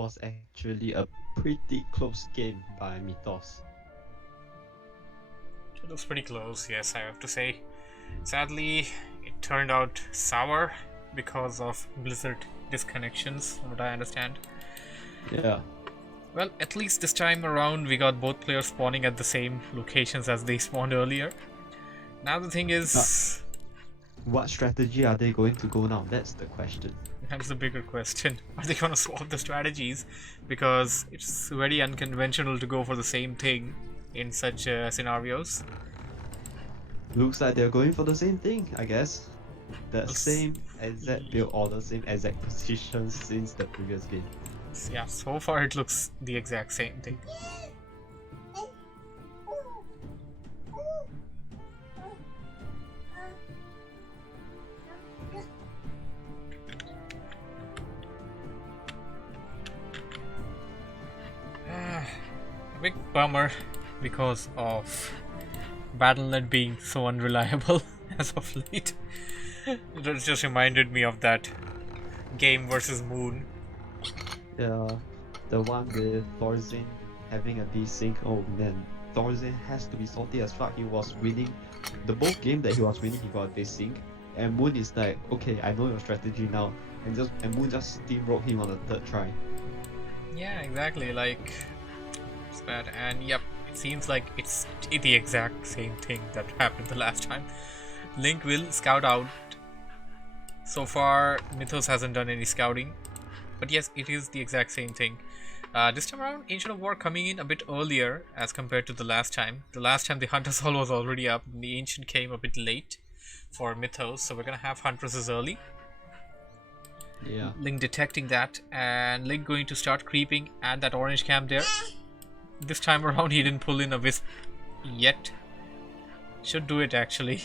was actually a pretty close game by Mythos. It was pretty close, yes, I have to say. Sadly, it turned out sour because of Blizzard disconnections, from what I understand. Yeah. Well, at least this time around we got both players spawning at the same locations as they spawned earlier. Now the thing is... What strategy are they going to go now? That's the question. That's the bigger question. Are they gonna swap the strategies? Because it's very unconventional to go for the same thing in such scenarios. Looks like they're going for the same thing, I guess. The same exact build order, same exact position since the previous game. Yeah, so far it looks the exact same thing. A big bummer because of Battle.net being so unreliable as of late. It just reminded me of that game versus Moon. Yeah, the one with Thorzin having a desync. Oh man, Thorzin has to be salty as fuck. He was winning the both game that he was winning. He got desync, and Moon is like, okay, I know your strategy now, and Moon just steamrolled him on the third try. Yeah, exactly. Like it's bad, and yep, it seems like it's the exact same thing that happened the last time. Link will scout out. So far, Mythos hasn't done any scouting. But yes, it is the exact same thing. This time around, Ancient of War coming in a bit earlier as compared to the last time. The last time the Hunter's Hall was already up, and the Ancient came a bit late for Mythos, so we're gonna have Huntresses early. Yeah. Link detecting that, and Link going to start creeping at that orange camp there. This time around, he didn't pull in a Wisp yet. Should do it actually.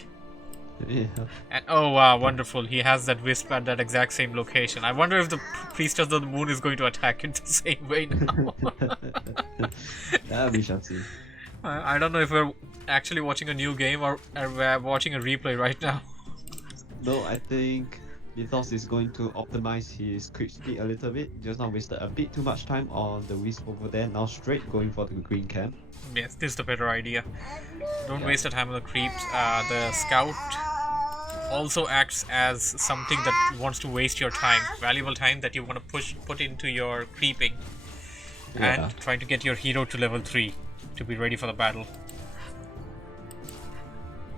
Yeah. And oh wow, wonderful. He has that Wisp at that exact same location. I wonder if the Priestess of the Moon is going to attack it the same way now. We shall see. I don't know if we're actually watching a new game or we're watching a replay right now. No, I think Mythos is going to optimize his creep speed a little bit. Just now wasted a bit too much time on the Wisp over there. Now straight going for the green camp. Yes, this is the better idea. Don't waste the time on the creeps. The scout also acts as something that wants to waste your time, valuable time that you want to put into your creeping, and trying to get your hero to level 3 to be ready for the battle.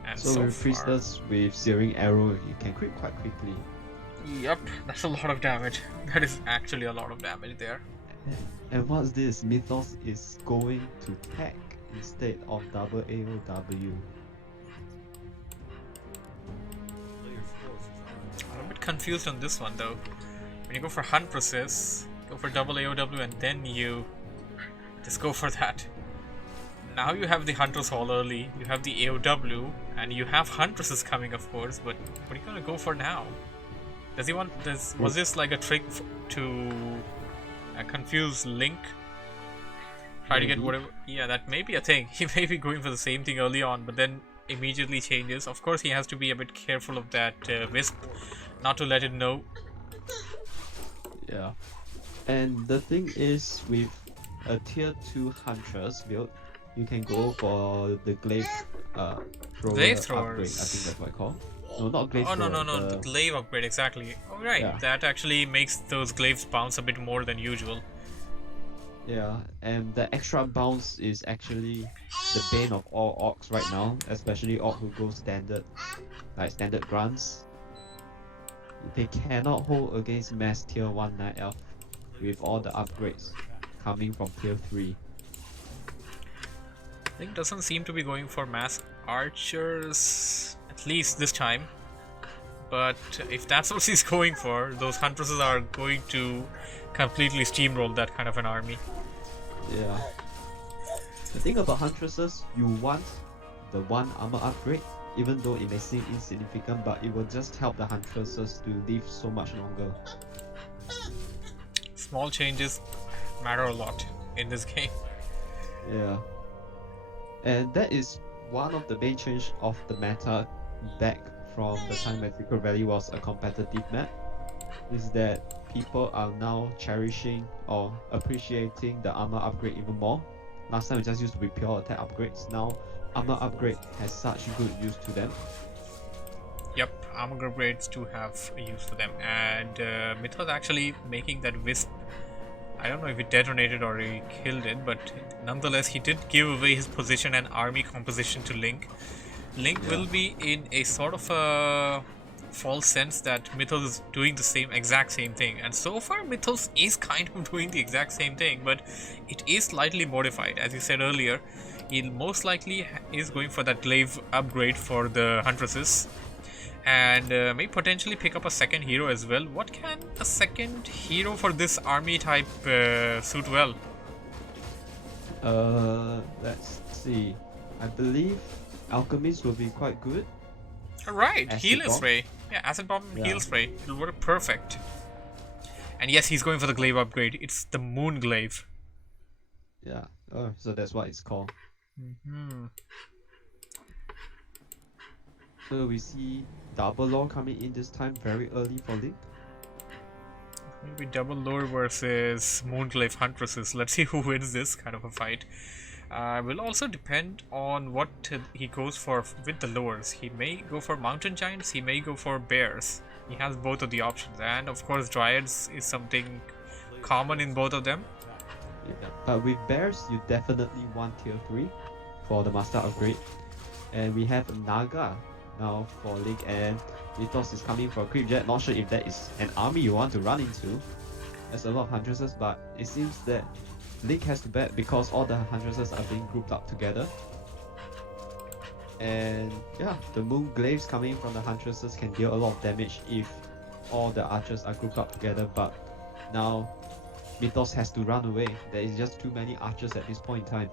And so with Priestess with Searing Arrow, you can creep quite quickly. Yep, that's a lot of damage. That is actually a lot of damage there. And what's this? Mythos is going to tag instead of double AOW. I'm a bit confused on this one though. When you go for Huntresses, go for double AOW and then you just go for that. Now you have the Hunter's Hall early, you have the AOW, and you have Huntresses coming of course, but what are you gonna go for now? Does he want this? Was this like a trick to confuse Link? Try to get whatever. Yeah, that may be a thing. He may be going for the same thing early on, but then immediately changes. Of course, he has to be a bit careful of that Wisp, not to let it know. Yeah, and the thing is, with a tier 2 Huntress build, you can go for the Glaive Glaive upgrade. throwers. I think that's what it's called. No, not Glaive Oh no thrower, no no, the glaive upgrade exactly. Oh right, Yeah. that actually makes those glaives bounce a bit more than usual. Yeah, and the extra bounce is actually the bane of all orcs right now, especially orc who go standard, like standard grunts. They cannot hold against mass tier 1 Night Elf with all the upgrades coming from tier 3. Link doesn't seem to be going for mass archers, at least this time. But if that's what he's going for, those Huntresses are going to completely steamroll that kind of an army. Yeah. The thing about Huntresses, you want the 1 armor upgrade, even though it may seem insignificant, but it will just help the Huntresses to live so much longer. Small changes matter a lot in this game. Yeah. And that is one of the main change of the meta back from the time when Secret Valley was a competitive map, is that people are now cherishing or appreciating the armor upgrade even more. Last time it just used to be pure attack upgrades. Now armor upgrade has such good use to them. Yep, armor upgrades do have a use for them, and Mythos actually making that wisp. I don't know if he detonated or he killed it, but nonetheless he did give away his position and army composition to Link. Link will be in a sort of a false sense that Mythos is doing the exact same thing, and so far Mythos is kind of doing the exact same thing, but it is slightly modified. As you said earlier, he most likely is going for that glaive upgrade for the Huntresses, and may potentially pick up a second hero as well. What can a second hero for this army type suit well? Let's see. I believe Alchemist will be quite good. Right, Acid heal bomb. spray. Yeah, acid bomb and Yeah. heal spray. It'll work perfect. And yes, he's going for the glaive upgrade. It's the moon glaive. Yeah. Oh, so that's what it's called. So we see double law coming in this time very early for Link. Maybe double lore versus moonglaive huntresses. Let's see who wins this kind of a fight. Will also depend on what he goes for with the lures. He may go for mountain giants, he may go for bears. He has both of the options, and of course dryads is something common in both of them. Yeah. But with bears, you definitely want tier 3 for the master upgrade. And we have Naga now for Link, and Mythos is coming for Creep Jet. Not sure if that is an army you want to run into. There's a lot of Huntresses, but it seems that Link has to bet because all the Huntresses are being grouped up together. And yeah, the Moon Glaives coming from the Huntresses can deal a lot of damage if all the archers are grouped up together, but now Mythos has to run away. There is just too many archers at this point in time.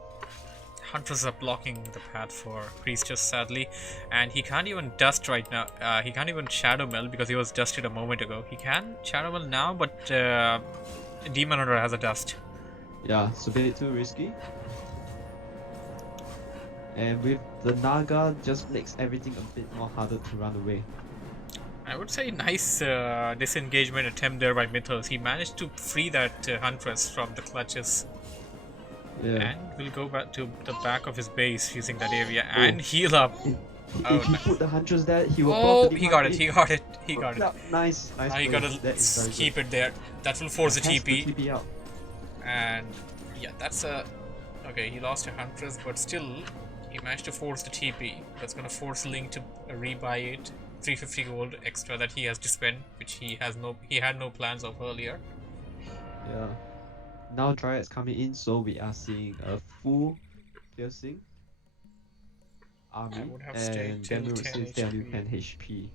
Huntresses are blocking the path for Priestess, sadly, and he can't even dust right now. He can't even Shadow Meld because he was dusted a moment ago. He can Shadow Meld now, but Demon Hunter has a dust. Yeah, it's a bit too risky. And with the Naga, just makes everything a bit more harder to run away. I would say nice disengagement attempt there by Mythos. He managed to free that Huntress from the clutches. Yeah. And we'll go back to the back of his base using that area and heal up. If he put the Huntress there, he will Oh, probably he got it, he got it, he got it. Yeah, nice Now you play. gotta That is very keep good. it there. That will force the Has to TP. TP out. And yeah, that's a... Okay, he lost a Huntress, but still, he managed to force the TP. That's gonna force Link to rebuy it. 350 gold extra that he has to spend, which he had no plans of earlier. Yeah. Now Dryad's coming in, so we are seeing a full piercing army, I would have stayed and till then we would 10 still stay on HP. 10 HP.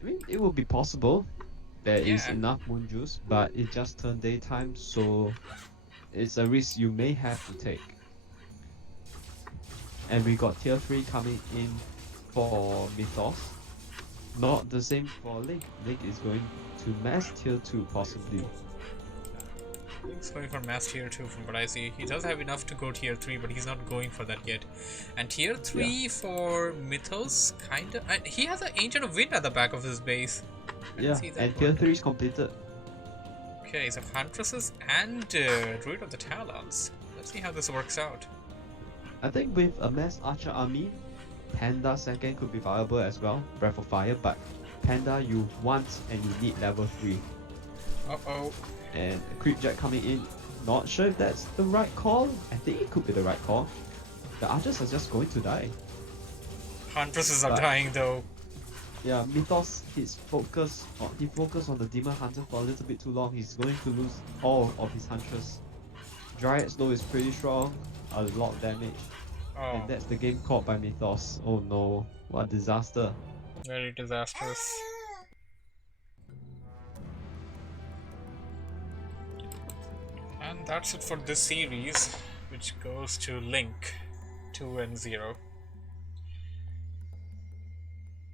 I mean, it will be possible. There is Yeah. enough moon juice, but it just turned daytime, so it's a risk you may have to take. And we got tier 3 coming in for Mythos. Not the same for Link. Link is going to mass tier 2 possibly. He's going for mass tier 2 from what I see. He does have enough to go tier 3, but he's not going for that yet. And tier 3 for Mythos, kinda... he has an Ancient of Wind at the back of his base. I Yeah, see that and tier one. 3 is completed. Okay, so Huntresses and Druid of the Talons. Let's see how this works out. I think with a mass archer army, Panda second could be viable as well, Breath of Fire, but Panda you want and you need level 3. Uh-oh. And Creep Jet coming in, not sure if that's the right call. I think it could be the right call. The archers are just going to die. Huntresses are But- dying though. Yeah, Mythos, he focused on the Demon Hunter for a little bit too long. He's going to lose all of his Hunters. Dryad Snow is pretty strong, a lot of damage. Oh, And that's the game caught by Mythos. Oh no, what a disaster. very disastrous. And that's it for this series, which goes to Link 2 and 0.